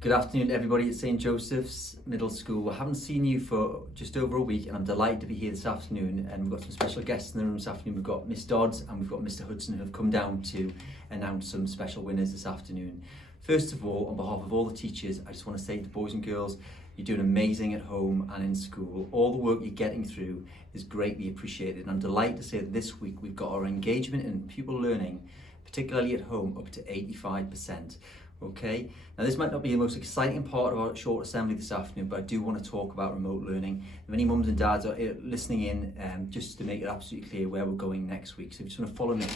Good afternoon everybody at St Joseph's Middle School. I haven't seen you for just over a week and I'm delighted to be here this afternoon, and we've got some special guests in the room this afternoon. We've got Miss Dodds and we've got Mr Hudson, who have come down to announce some special winners this afternoon. First of all, on behalf of all the teachers, I just want to say to the boys and girls, you're doing amazing at home and in school. All the work you're getting through is greatly appreciated, and I'm delighted to say that this week we've got our engagement in pupil learning, particularly at home, up to 85%. Okay, now this might not be the most exciting part of our short assembly this afternoon, but I do want to talk about remote learning. If any mums and dads are listening in, just to make it absolutely clear where we're going next week, so if you just want to follow me.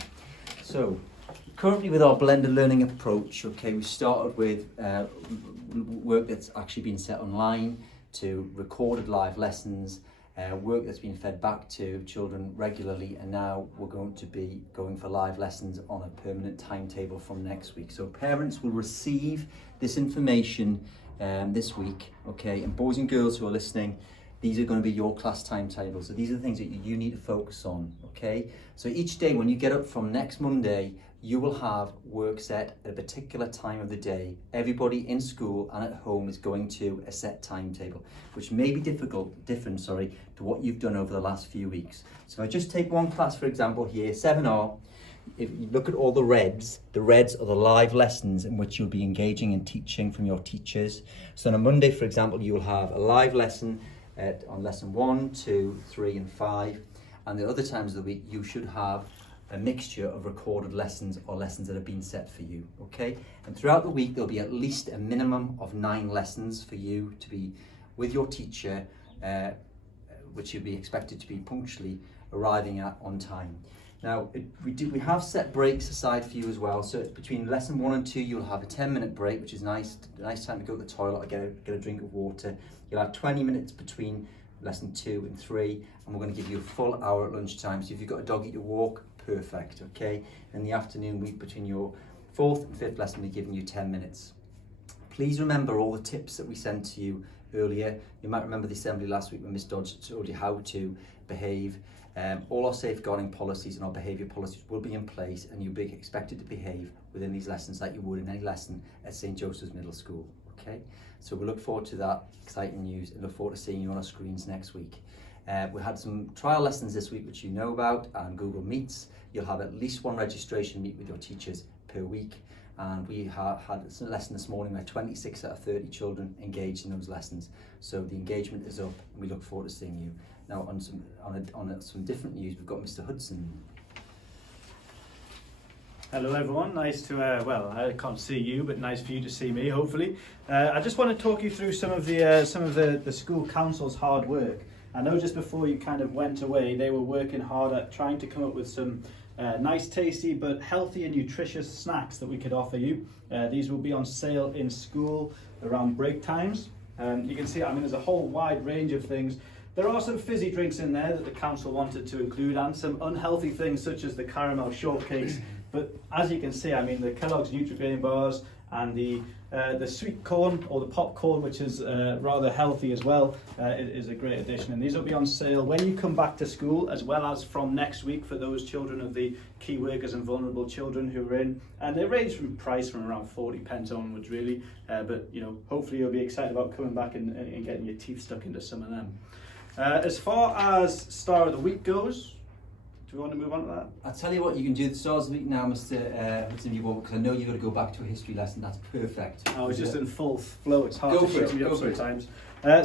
So, currently with our blended learning approach, okay, we started with work that's actually been set online, to recorded live lessons, work that's been fed back to children regularly, and now we're going to be going for live lessons on a permanent timetable from next week. So parents will receive this information this week, okay, and boys and girls who are listening, these are going to be your class timetables. So these are the things that you need to focus on, okay? So each day when you get up from next Monday, you will have work set at a particular time of the day. Everybody in school and at home is going to a set timetable, which may be different, to what you've done over the last few weeks. So if I just take one class, for example, here, 7R, if you look at all the reds are the live lessons in which you'll be engaging and teaching from your teachers. So on a Monday, for example, you will have a live lesson on lesson 1, 2, 3 and 5. And the other times of the week, you should have a mixture of recorded lessons or lessons that have been set for you, okay? And throughout the week, there'll be at least a minimum of 9 lessons for you to be with your teacher, which you'll be expected to be punctually arriving at on time. Now, we have set breaks aside for you as well. So between lesson 1 and 2, you'll have a 10-minute break, which is a nice time to go to the toilet or get a drink of water. You'll have 20 minutes between lesson 2 and 3, and we're going to give you a full hour at lunchtime. So if you've got a dog eat your walk, perfect, okay? In the afternoon week, between your 4th and 5th lesson, we're giving you 10 minutes. Please remember all the tips that we sent to you earlier. You might remember the assembly last week when Miss Dodds told you how to behave. All our safeguarding policies and our behaviour policies will be in place, and you'll be expected to behave within these lessons like you would in any lesson at St Joseph's Middle School, okay? So we look forward to that exciting news and look forward to seeing you on our screens next week. We had some trial lessons this week which you know about, and Google Meets. You'll have at least one registration meet with your teachers per week, and we had a lesson this morning where 26 out of 30 children engaged in those lessons. So the engagement is up and we look forward to seeing you. Now on some different news, we've got Mr Hudson. Hello everyone, nice to, well, I can't see you, but nice for you to see me, hopefully. I just want to talk you through some of the school council's hard work. I know just before you kind of went away, they were working hard at trying to come up with some nice, tasty, but healthy and nutritious snacks that we could offer you. These will be on sale in school around break times. You can see, I mean, there's a whole wide range of things. There are some fizzy drinks in there that the council wanted to include, and some unhealthy things such as the caramel shortcakes. But as you can see, I mean, the Kellogg's Nutri-Grain bars and the sweet corn, or the popcorn, which is rather healthy as well, it is a great addition. And these will be on sale when you come back to school, as well as from next week for those children of the key workers and vulnerable children who are in. And they range from price from around 40p onwards, really. But you know, hopefully you'll be excited about coming back and getting your teeth stuck into some of them. As far as Star of the Week goes, do we want to move on to that? I'll tell you what, you can do the Stars of the Week now, Mr. Hudson, if you want, because I know you've got to go back to a history lesson. That's perfect. I was just in full flow. It's hard to shut me up sometimes.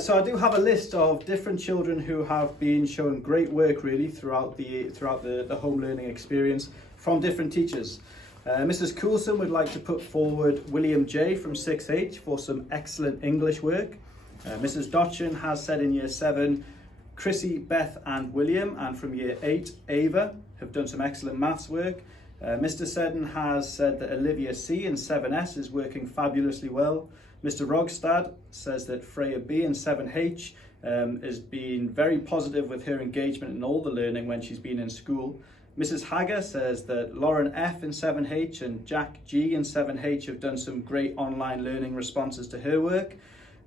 So I do have a list of different children who have been shown great work really throughout the home learning experience from different teachers. Mrs. Coulson would like to put forward William J from 6H for some excellent English work. Mrs. Dotchin has said in Year 7, Chrissy, Beth and William, and from Year 8, Ava, have done some excellent maths work. Mr. Seddon has said that Olivia C in 7S is working fabulously well. Mr. Rogstad says that Freya B in 7H has been very positive with her engagement in all the learning when she's been in school. Mrs. Hagger says that Lauren F in 7H and Jack G in 7H have done some great online learning responses to her work.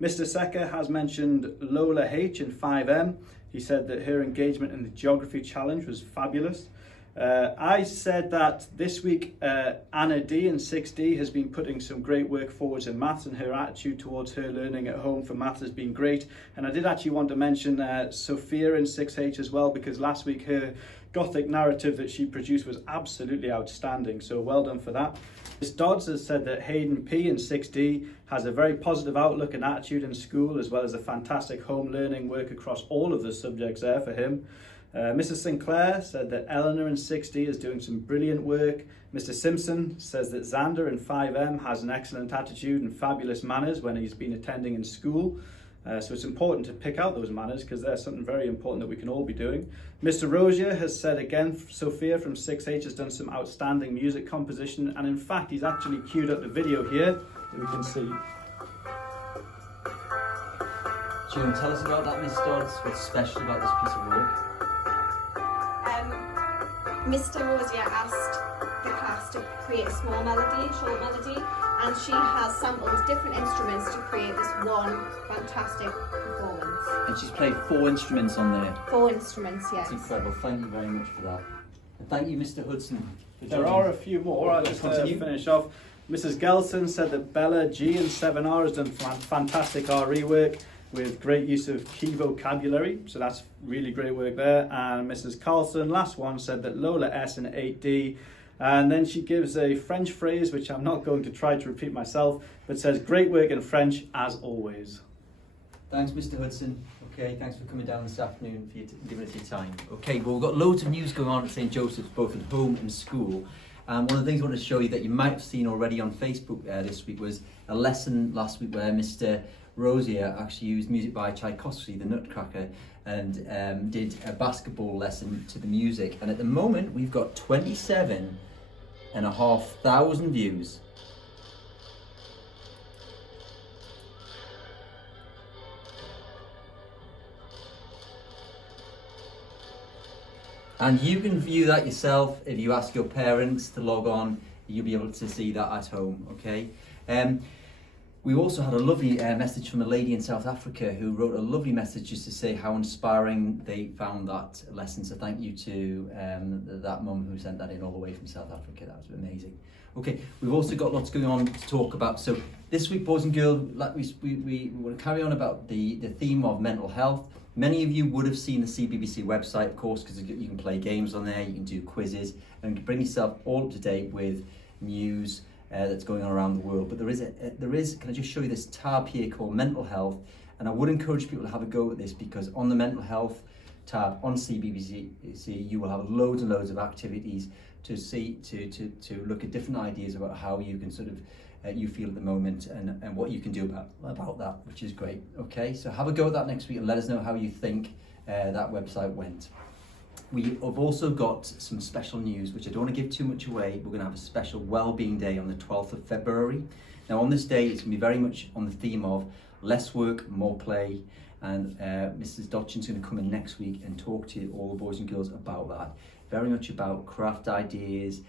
Mr. Secker has mentioned Lola H in 5M. He said that her engagement in the geography challenge was fabulous. I said that this week Anna D in 6D has been putting some great work forwards in maths, and her attitude towards her learning at home for maths has been great. And I did actually want to mention Sophia in 6H as well, because last week her Gothic narrative that she produced was absolutely outstanding, so well done for that. Miss Dodds has said that Hayden P in 6D has a very positive outlook and attitude in school, as well as a fantastic home learning work across all of the subjects there for him. Mrs. Sinclair said that Eleanor in 6D is doing some brilliant work. Mr. Simpson says that Xander in 5M has an excellent attitude and fabulous manners when he's been attending in school. So it's important to pick out those manners, because they're something very important that we can all be doing. Mr. Rosier has said again, Sophia from 6H has done some outstanding music composition, and in fact he's actually queued up the video here that we can see. Do you want to tell us about that, Miss Dodds? What's special about this piece of work? Mr. Rosier asked the class to create a small melody, a short melody, and she has sampled different instruments to create this one fantastic performance. And she's played 4 instruments on there. 4 instruments, yes. That's incredible. Thank you very much for that. And thank you, Mr. Hudson. There are a few more. I'll just finish off. Mrs. Gelson said that Bella G in 7R has done fantastic RE work with great use of key vocabulary, so that's really great work there. And Mrs. Carlson, last one, said that Lola S in 8D, and then she gives a French phrase which I'm not going to try to repeat myself, but says great work in French as always. Thanks, Mr. Hudson. Okay, thanks for coming down this afternoon, for giving us your time. Okay, well, we've got loads of news going on at St. Joseph's, both at home and school. One of the things I want to show you that you might have seen already on Facebook this week was a lesson last week where Mr. Rosier actually used music by Tchaikovsky, the Nutcracker, and did a basketball lesson to the music. And at the moment, we've got 27,500 views. And you can view that yourself. If you ask your parents to log on, you'll be able to see that at home, okay? We also had a lovely message from a lady in South Africa who wrote a lovely message just to say how inspiring they found that lesson. So thank you to that mum who sent that in all the way from South Africa. That was amazing. Okay, we've also got lots going on to talk about. So this week, boys and girls, like we want to carry on about the theme of mental health. Many of you would have seen the CBBC website, of course, because you can play games on there, you can do quizzes, and bring yourself all up to date with news that's going on around the world. But there is, can I just show you this tab here called mental health? And I would encourage people to have a go at this, because on the mental health tab on CBBC, you will have loads and loads of activities to see, to look at different ideas about how you can sort of, you feel at the moment, and what you can do about that, which is great. Okay, so have a go at that next week and let us know how you think that website went. We have also got some special news, which I don't want to give too much away. We're going to have a special Wellbeing Day on the 12th of February. Now on this day, it's going to be very much on the theme of less work, more play. And Mrs. Dotchin's going to come in next week and talk to all the boys and girls about that. Very much about craft ideas,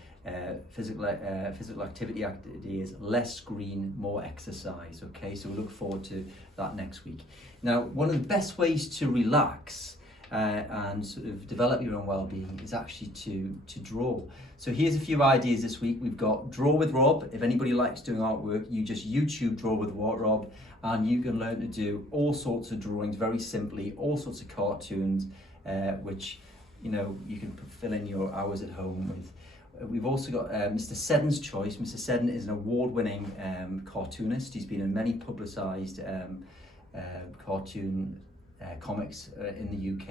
physical activity ideas, less screen, more exercise. Okay, so we look forward to that next week. Now, one of the best ways to relax and sort of develop your own well-being is actually to draw. So here's a few ideas this week. We've got Draw with Rob. If anybody likes doing artwork, you just YouTube Draw with Rob, and you can learn to do all sorts of drawings very simply, all sorts of cartoons, which you can fill in your hours at home with. We've also got Mr. Seddon's Choice. Mr. Seddon is an award-winning cartoonist. He's been in many publicised cartoon comics in the UK,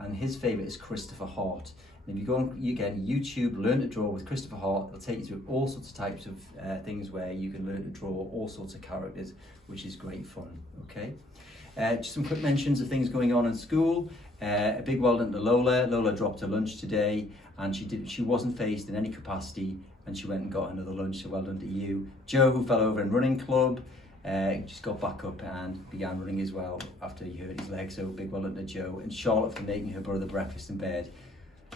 and his favourite is Christopher Hart. And if you go on YouTube, Learn to Draw with Christopher Hart, it'll take you through all sorts of types of things where you can learn to draw all sorts of characters, which is great fun. Okay, just some quick mentions of things going on in school. A big well done to Lola. Lola dropped her lunch today, and she wasn't phased in any capacity, and she went and got another lunch, so well done to you. Joe, who fell over in running club, just got back up and began running as well after he hurt his leg, so big well done to Joe. And Charlotte for making her brother breakfast in bed.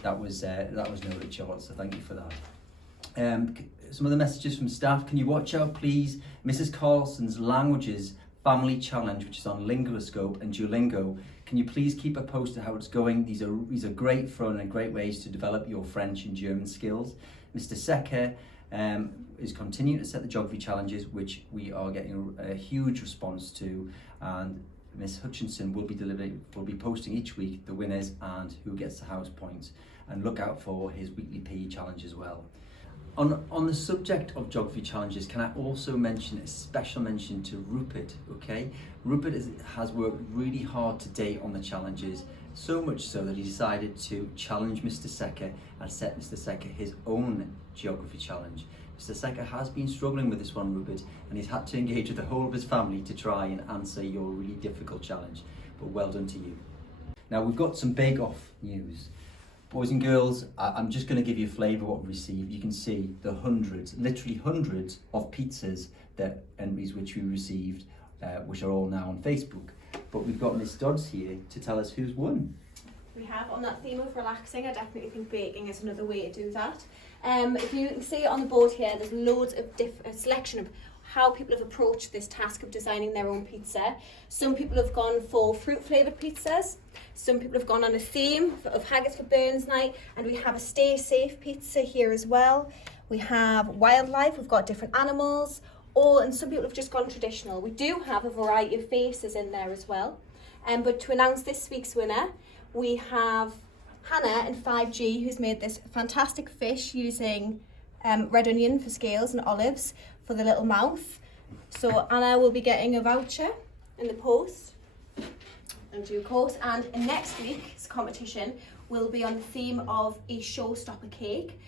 That was noted, Charlotte, so thank you for that. Some other messages from staff. Can you watch out, please? Mrs. Carlson's languages Family Challenge, which is on Linguoscope and Duolingo. Can you please keep a posted how it's going? These are great fun and great ways to develop your French and German skills. Mr. Secker is continuing to set the geography challenges, which we are getting a huge response to, and Miss Hutchinson will be posting each week the winners and who gets the house points, and look out for his weekly PE challenge as well. On the subject of geography challenges, can I also mention a special mention to Rupert, okay? Rupert has worked really hard to date on the challenges, so much so that he decided to challenge Mr. Secker and set Mr. Secker his own geography challenge. Mr. Secker has been struggling with this one, Rupert, and he's had to engage with the whole of his family to try and answer your really difficult challenge, but well done to you. Now we've got some Bake Off news. Boys and girls, I'm just going to give you a flavour of what we received. You can see the hundreds, literally hundreds of pizzas that entries which we received, which are all now on Facebook. But we've got Miss Dodds here to tell us who's won. We have, on that theme of relaxing, I definitely think baking is another way to do that. If you can see on the board here, there's loads of a selection of how people have approached this task of designing their own pizza. Some people have gone for fruit flavoured pizzas. Some people have gone on a theme of Haggis for Burns Night, and we have a Stay Safe pizza here as well. We have wildlife, we've got different animals, and some people have just gone traditional. We do have a variety of faces in there as well. But to announce this week's winner, we have Hannah in 5G, who's made this fantastic fish using red onion for scales and olives for the little mouth. So Anna will be getting a voucher in the post in due course, and in next week's competition will be on the theme of a showstopper cake.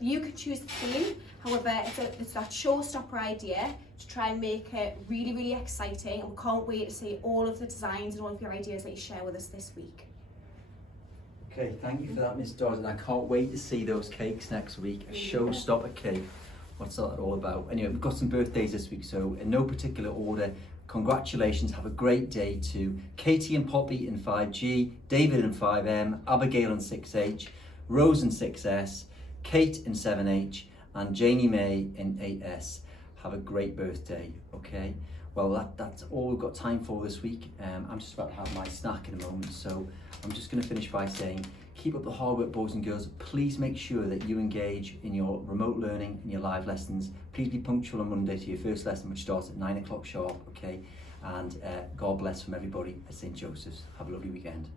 You could choose the theme, however it's that showstopper idea to try and make it really, really exciting, and we can't wait to see all of the designs and all of your ideas that you share with us this week. Okay, thank you for that, Miss Dodds, and I can't wait to see those cakes next week. A showstopper cake. What's that all about? Anyway, we've got some birthdays this week, so in no particular order, congratulations, have a great day to Katie and Poppy in 5G, David in 5M, Abigail in 6H, Rose in 6S, Kate in 7H, and Janie May in 8S. Have a great birthday, okay? Well, that's all we've got time for this week. I'm just about to have my snack in a moment, so I'm just going to finish by saying, keep up the hard work, boys and girls. Please make sure that you engage in your remote learning and your live lessons. Please be punctual on Monday to your first lesson, which starts at 9 o'clock sharp, okay? And God bless from everybody at St. Joseph's. Have a lovely weekend.